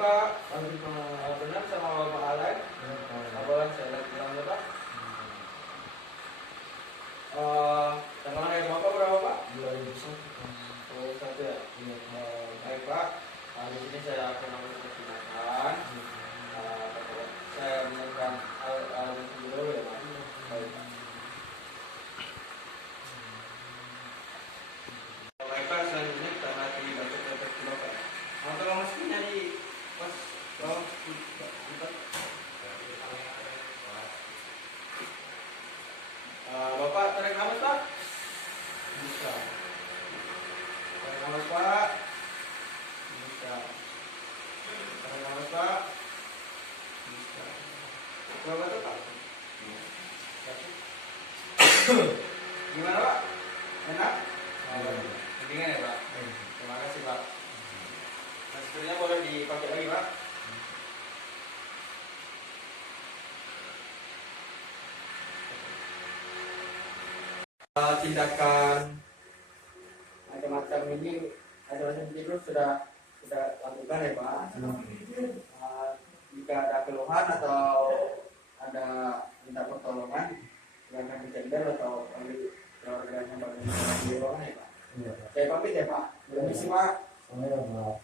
Pak. Pagi Pak. Benar sama Bapak Alan. Kabar saya lihat bilangnya Pak. Tanggal lahir Bapak berapa Pak? 2001. Oh, satu ya. Iya. Baik Pak. Di sini saya akan mengucapkan tindakan. Saya menemukan hal dulu ya Pak. Baik Pak. Baik Pak, selanjutnya kita nanti baca teks Bapak. Tolong masukinnya di pas bawah kita. Bapak tarik nafas Pak. Bisa. Tarik nafas Pak. Bisa. Tarik nafas Pak. Bisa. Coba tuh Pak. Gimana Pak? Enak? Mendingan ya Pak. Terima kasih Pak. Maskernya boleh dipakai lagi Pak. Tindakan macam-macam ini macam-macam tidur sudah lakukan ya Pak. Jika ada keluhan atau ada minta pertolongan silakan dicender atau panggil keluarganya bagaimana di ruangan ya Pak. Saya pamit ya Pak. Permisi Pak. Saya Pak.